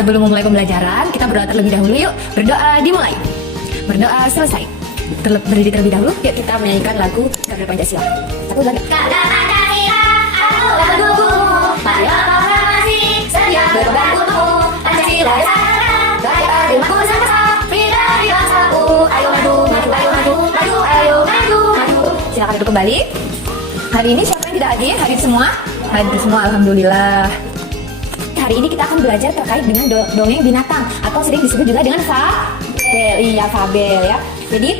Sebelum memulai pembelajaran, kita berdoa terlebih dahulu yuk. Berdoa dimulai. Berdoa selesai. Berdiri terlebih dahulu, yuk kita menyanyikan lagu Garuda Pancasila. Satu lagi. Garuda Pancasila, aku mendukungmu. Marilah proklamasi, setia berbangkumu. Pancasila Nusantara, gaya ilmu Nusantara, pindah di bangsaku. Ayo maju, maju, ayo maju, maju, ayo maju, maju. Silakan duduk kembali. Hari ini siapa yang tidak hadir? Hadir semua? Hadir semua, alhamdulillah. Hari ini kita akan belajar terkait dengan dongeng binatang atau sering disebut juga dengan fabel. Iya, fabel ya. Jadi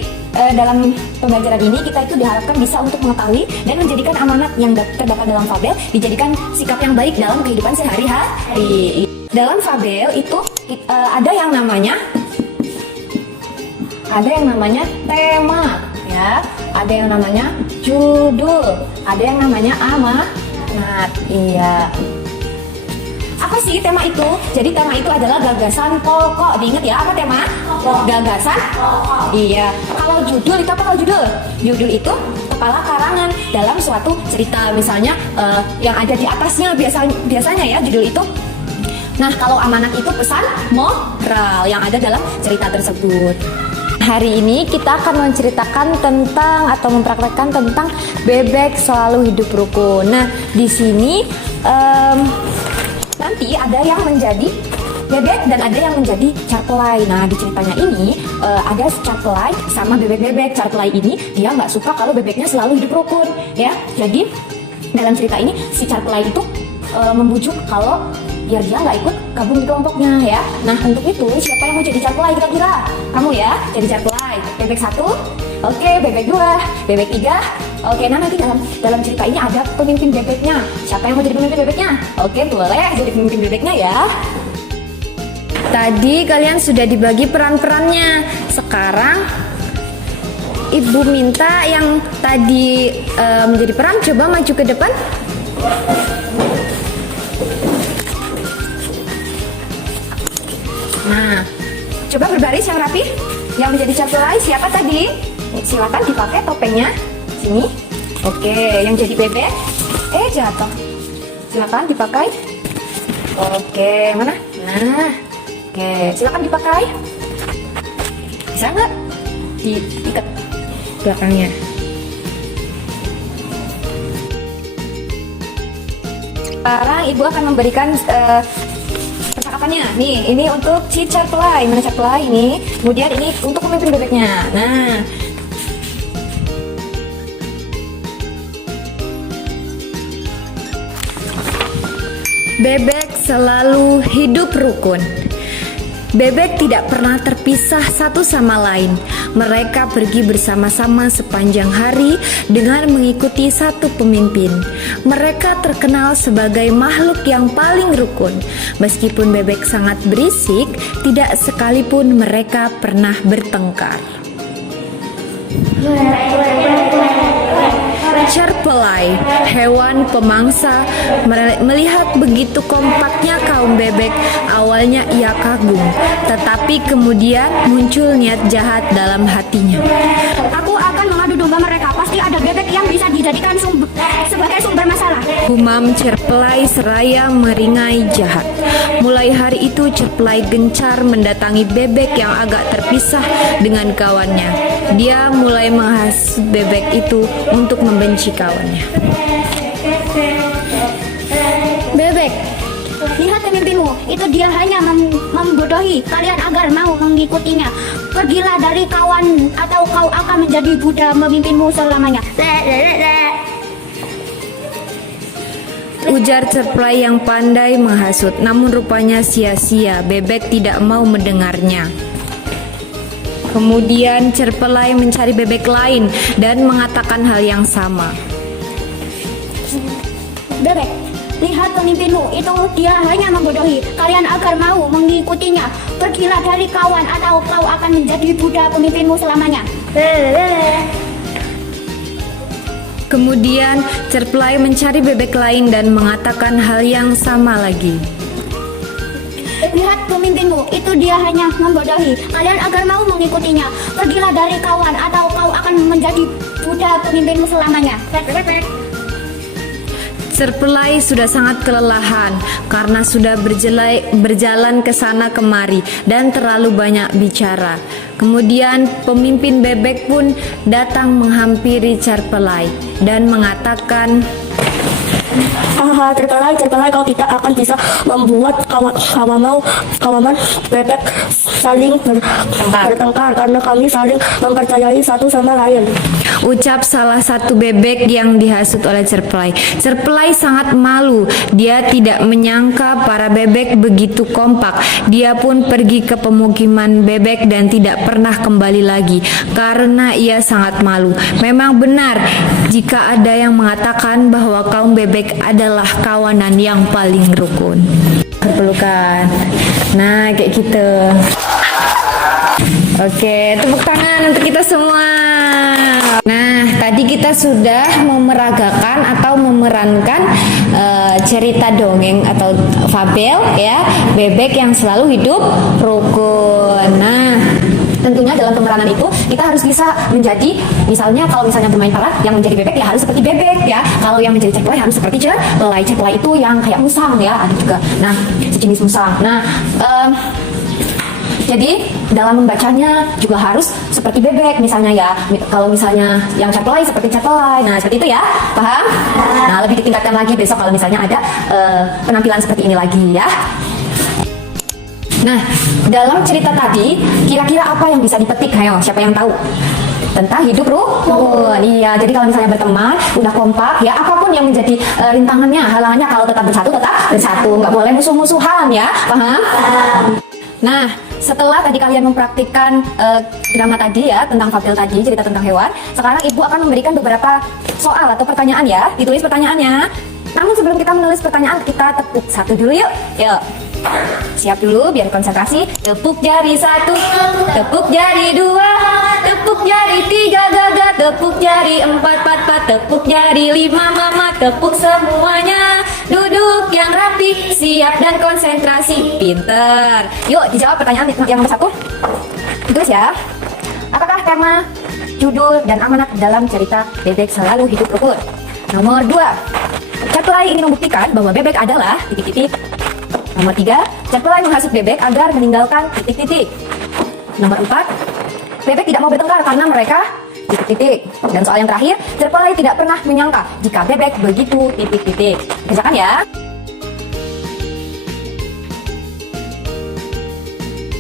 dalam pembelajaran ini kita itu diharapkan bisa untuk mengetahui dan menjadikan amanat yang terdapat dalam fabel dijadikan sikap yang baik dalam kehidupan sehari-hari. Dalam fabel itu ada yang namanya tema, ya. Ada yang namanya judul, ada yang namanya amanat. Iya. Apa sih tema itu? Jadi tema itu adalah gagasan pokok. Diingat ya, apa tema? Gagasan pokok. Iya. Kalau judul itu apa kalau judul? Judul itu kepala karangan dalam suatu cerita. Misalnya yang ada di atasnya biasanya ya judul itu. Nah, kalau amanat itu pesan moral yang ada dalam cerita tersebut. Hari ini kita akan menceritakan tentang atau mempraktekkan tentang bebek selalu hidup rukun. Nah, di sini nanti ada yang menjadi bebek dan ada yang menjadi carplay. Nah, di ceritanya ini ada carplay sama bebek-bebek. Carplay ini dia nggak suka kalau bebeknya selalu hidup rukun, ya. Jadi dalam cerita ini si carplay itu membujuk kalau biar dia nggak ikut gabung di kelompoknya, ya. Nah, untuk itu siapa yang mau jadi carplay kira-kira? Kamu ya, jadi carplay. Bebek 1, oke, bebek 2, bebek 3. Oke, nah nanti dalam cerita ini ada pemimpin bebeknya. Siapa yang mau jadi pemimpin bebeknya? Oke, boleh jadi pemimpin bebeknya ya. Tadi kalian sudah dibagi peran-perannya. Sekarang Ibu minta yang tadi menjadi peran coba maju ke depan. Nah, coba berbaris yang rapi. Yang menjadi carplay siapa tadi? Silakan dipakai topengnya. Sini. Oke, yang jadi bebek. Jatuh. Silakan dipakai. Oke, mana? Nah. Oke, silakan dipakai. Bisa nggak? Diikat belakangnya. Sekarang Ibu akan memberikan percakapannya. Nih, ini untuk si carplay. Mana carplay ini? Kemudian ini untuk pemimpin bebeknya. Nah, bebek selalu hidup rukun. Bebek tidak pernah terpisah satu sama lain. Mereka pergi bersama-sama sepanjang hari dengan mengikuti satu pemimpin. Mereka terkenal sebagai makhluk yang paling rukun. Meskipun bebek sangat berisik, tidak sekalipun mereka pernah bertengkar. Carplay, hewan pemangsa, melihat begitu kompaknya kaum bebek. Awalnya ia kagum, tetapi kemudian muncul niat jahat dalam hatinya. Aku akan mengadu domba mereka. Pasti ada bebek yang bisa dijadikan sebagai sumber masalah. Gumam Carplay seraya meringai jahat. Mulai hari itu Carplay gencar mendatangi bebek yang agak terpisah dengan kawannya. Dia mulai menghasut bebek itu untuk membenci kawannya. Bebek, lihat pemimpinmu. Itu dia hanya membodohi kalian agar mau mengikutinya. Pergilah dari kawan atau kau akan menjadi budak pemimpinmu selamanya. Ujar Carplay yang pandai menghasut, namun rupanya sia-sia. Bebek tidak mau mendengarnya. Kemudian Carplay mencari bebek lain dan mengatakan hal yang sama. Bebek, lihat pemimpinmu. Itu dia hanya membodohi kalian agar mau mengikutinya. Pergilah dari kawan atau kau akan menjadi budak pemimpinmu selamanya. Kemudian Carplay mencari bebek lain dan mengatakan hal yang sama lagi. Lihat pemimpinmu, itu dia hanya membodohi kalian agar mau mengikutinya. Pergilah dari kawan atau kau akan menjadi budak pemimpinmu selamanya. Serpelai sudah sangat kelelahan karena sudah berjalan ke sana kemari dan terlalu banyak bicara. Kemudian pemimpin bebek pun datang menghampiri Serpelai dan mengatakan, Haha, Serpelai, kalau kita akan bisa membuat kawanan bebek saling bertengkar karena kami saling mempercayai satu sama lain. ucap salah satu bebek yang dihasut oleh Serpelai. Serpelai sangat malu. Dia tidak menyangka para bebek begitu kompak. Dia pun pergi ke pemukiman bebek dan tidak pernah kembali lagi karena ia sangat malu. Memang benar jika ada yang mengatakan bahwa kaum bebek adalah kawanan yang paling rukun. Berpelukan. Nah, kayak gitu. Oke, tepuk tangan untuk kita semua. Nah, tadi kita sudah memeragakan atau memerankan cerita dongeng atau fabel ya, bebek yang selalu hidup rukun. Nah, tentunya dalam pemeranan itu kita harus bisa menjadi, misalnya kalau misalnya bermain peran, yang menjadi bebek ya harus seperti bebek ya. Kalau yang menjadi Serpelai harus seperti Serpelai. Serpelai itu yang kayak musang ya, ada juga. Nah, sejenis musang. Nah, jadi dalam membacanya juga harus seperti bebek misalnya ya. Kalau misalnya yang Serpelai seperti Serpelai. Nah, seperti itu ya. Paham? Nah, lebih ditingkatkan lagi besok kalau misalnya ada penampilan seperti ini lagi ya. Nah, dalam cerita tadi kira-kira apa yang bisa dipetik? Ayo, siapa yang tahu? Tentang hidup rukun. Iya, jadi kalau misalnya berteman, udah kompak ya, apapun yang menjadi rintangannya, halangannya, kalau tetap bersatu, nggak boleh musuh-musuhan ya. Paham? Nah, setelah tadi kalian mempraktikkan drama tadi ya, tentang fabel tadi, cerita tentang hewan, sekarang ibu akan memberikan beberapa soal atau pertanyaan ya. Ditulis pertanyaannya. Namun sebelum kita menulis pertanyaan, kita tepuk satu dulu yuk. Yuk. Siap dulu biar konsentrasi. Tepuk jari 1, tepuk jari 2, tepuk jari 3 gaga, tepuk jari 4 pat pat, tepuk jari 5 mama, tepuk semuanya. Duduk yang rapi, siap dan konsentrasi. Pinter. Yuk dijawab pertanyaan yang nomor 1. Terus ya. Apakah tema, judul dan amanat dalam cerita Bebek Selalu Hidup Rukun? Nomor 2. Serpelai ingin membuktikan bahwa bebek adalah titik-titik. Nomor 3, Serpelai menghasut bebek agar meninggalkan titik-titik. Nomor 4, bebek tidak mau bertengkar karena mereka titik-titik. Dan soal yang terakhir, Serpelai tidak pernah menyangka jika bebek begitu titik-titik. Kerjakan ya.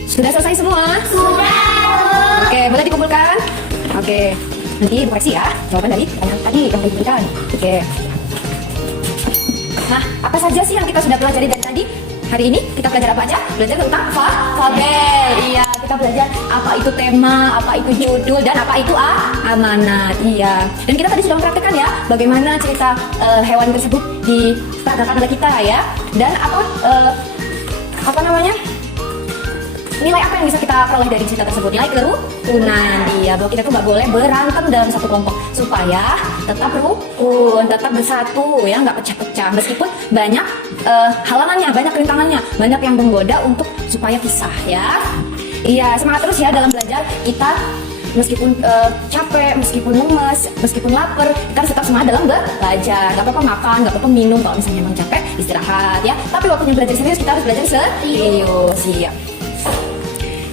Sudah selesai semua? Sudah. Oke, boleh dikumpulkan? Oke, nanti koreksi ya jawaban dari yang tadi yang diberikan. Oke. Nah, apa saja sih yang kita sudah pelajari dari tadi? Hari ini kita belajar apa aja? Belajar tentang fabel. Iya, kita belajar apa itu tema, apa itu judul, dan apa itu amanat. Iya. Dan kita tadi sudah mempraktekkan ya bagaimana cerita hewan tersebut diperagakan oleh kita ya. Dan apa namanya? Nilai apa yang bisa kita peroleh dari cerita tersebut? Nilai kerukunan. Iya, bahwa kita tuh nggak boleh berantem dalam satu kelompok supaya tetap rukun, tetap bersatu ya, nggak pecah-pecah. Meskipun banyak halangannya, banyak rintangannya, banyak yang menggoda untuk supaya pisah ya. Iya, semangat terus ya dalam belajar. Kita meskipun capek, meskipun lemes, meskipun lapar, kita harus tetap semangat dalam belajar. Gak apa-apa makan, gak apa-apa minum. Kalau misalnya emang capek, istirahat ya. Tapi waktunya belajar serius, kita harus belajar serius. Iya.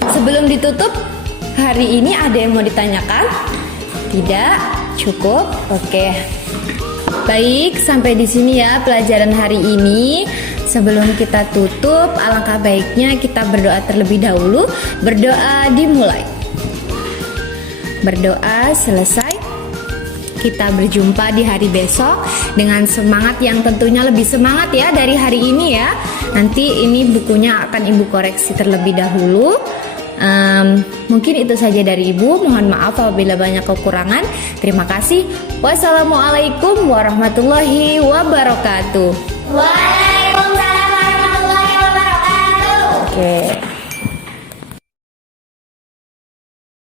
Sebelum ditutup, hari ini ada yang mau ditanyakan? Tidak? Cukup? Oke. Baik, sampai di sini ya pelajaran hari ini. Sebelum kita tutup, alangkah baiknya kita berdoa terlebih dahulu. Berdoa dimulai. Berdoa selesai. Kita berjumpa di hari besok dengan semangat yang tentunya lebih semangat ya dari hari ini ya. Nanti ini bukunya akan Ibu koreksi terlebih dahulu. Mungkin itu saja dari Ibu. Mohon maaf apabila banyak kekurangan. Terima kasih. Wassalamualaikum warahmatullahi wabarakatuh. Waalaikumsalam warahmatullahi wabarakatuh. Oke.